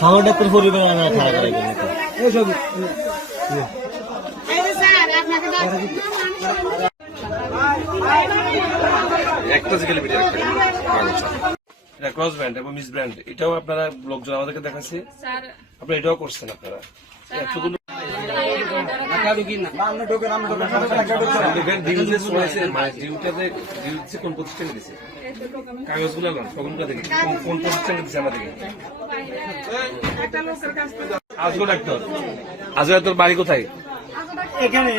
Sound এত পরিমাণ না খারাপ করে এই সব একটা জিকেল ভিডিও এটা ক্রস ব্র্যান্ড এবং মিস ব্র্যান্ড, এটাও আপনারা লোকজন আমাদেরকে দেখাচ্ছে, আপনারা এটাও করছেন। আপনারা এতগুলো কোন প্রতিষ্ঠানে দিচ্ছে কাগজগুলো কখনটা দেখি কোন প্রতিষ্ঠানে দিচ্ছে আমাদেরকে। আজগো ডাক্তার, আজগো তোর বাড়ি কোথায়? এখানে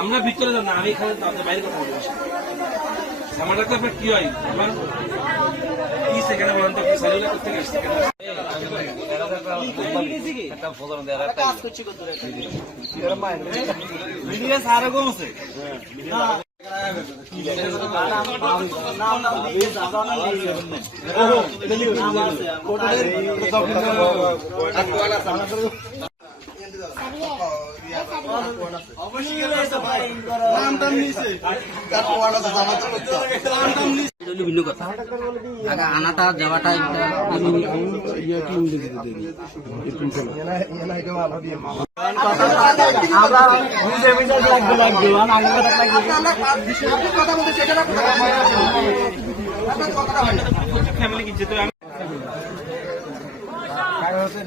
আমরা ভিতরে যান না, আমি এখানে বাইরে কথা বলবো। আমার ডাক্তার আপনার কি হয়? আমার কি সেখানে বলেন তো সাইকেল করতে গেছে ভিন্ন কথা আগে আনাটা যাওয়াটা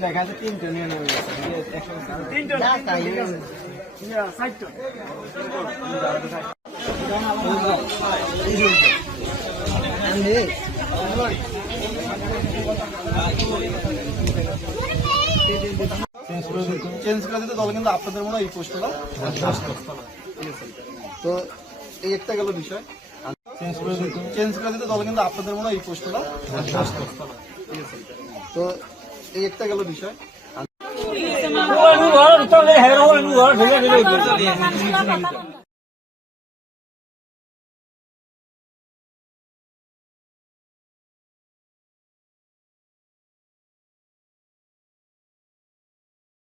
লেখা আছে 3টা নিয়ে নেবে 3টা চেঞ্জ করে দিতে তবে কিন্তু আপনাদের মনে হয় এই পোস্টটা তো এই একটা গেল বিষয়। চেঞ্জ করে দিতে তবে কিন্তু আপনাদের মনে হয় এই পোস্টটা তো এই একটা গেল বিষয়।